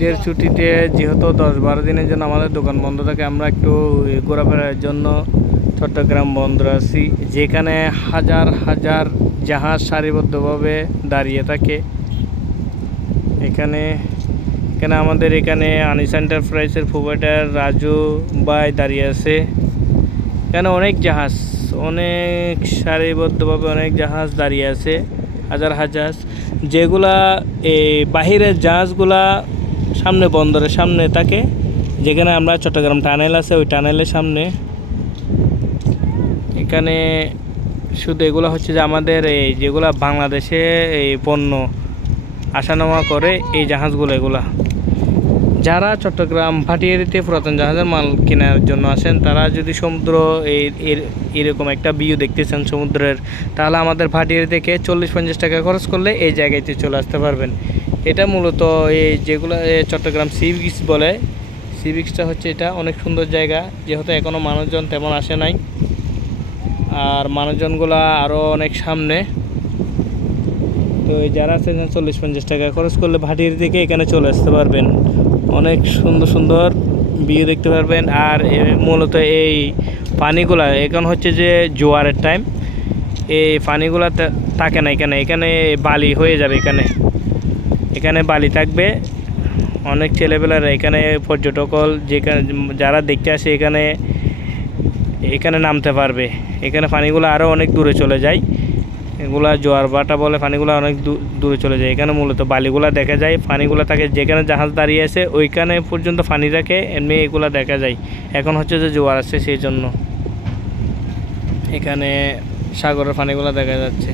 ঈদের ছুটিতে যেহেতু 10-12 দিনের জন্য আমাদের দোকান বন্ধ থাকে, আমরা একটু ঘোরাফেরার জন্য চট্টগ্রাম বন্দর আছি, যেখানে হাজার হাজার জাহাজ সারিবদ্ধভাবে দাঁড়িয়ে থাকে। এখানে আমাদের এখানে আনিস এন্টারপ্রাইজের প্রোভাইডার রাজু ভাই দাঁড়িয়ে আছে। এখানে অনেক জাহাজ, অনেক সারিবদ্ধভাবে অনেক জাহাজ দাঁড়িয়ে আছে, হাজার হাজার, যেগুলা এই বাহিরের জাহাজগুলা সামনে বন্দরের সামনে থাকে, যেখানে আমরা চট্টগ্রাম টানেল আছে ওই টানেলের সামনে। এখানে শুধু এগুলো হচ্ছে যে আমাদের এই যেগুলা বাংলাদেশে এই পণ্য আসা নেওয়া করে এই জাহাজগুলো, এগুলা যারা চট্টগ্রাম ভাটিয়ারিতে পুরাতন জাহাজের মাল কেনার জন্য আসেন, তারা যদি সমুদ্র এরকম একটা ভিউ দেখতে চান সমুদ্রের, তাহলে আমাদের ভাটিয়ারি থেকে 40-50 টাকা খরচ করলে এই জায়গাতে চলে আসতে পারবেন। এটা মূলত এই যেগুলো চট্টগ্রাম সি বিচ বলে, সি বিচটা হচ্ছে এটা অনেক সুন্দর জায়গা, যেহেতু এখনও মানুষজন তেমন আসে নাই, আর মানুষজনগুলো আরও অনেক সামনে। তো যারা আছেন 40-50 টাকা খরচ করলে ভাটিয়ারি থেকে এখানে চলে আসতে পারবেন, অনেক সুন্দর সুন্দর ভিউ দেখতে পারবেন। আর মূলত এই পানিগুলা এখন হচ্ছে যে জোয়ারের টাইম, এই পানিগুলা থাকে না এখানে বালি হয়ে যাবে, এখানে বালি থাকবে। অনেক ছেলেপেলেরা এখানে পর্যটকল যেখানে যারা দেখতে আসে এখানে নামতে পারবে। এখানে পানিগুলো আরও অনেক দূরে চলে যায়, এগুলা জোয়ার ভাটা বলে, পানিগুলো অনেক দূরে চলে যায়। এখানে মূলত বালিগুলা দেখা যায়, পানিগুলো থাকে যেখানে জাহাজ দাঁড়িয়ে আছে ওইখানে পর্যন্ত পানি থাকে, এমনি এগুলা দেখা যায়। এখন হচ্ছে যে জোয়ার আসছে, সেই জন্য এখানে সাগরের পানিগুলো দেখা যাচ্ছে।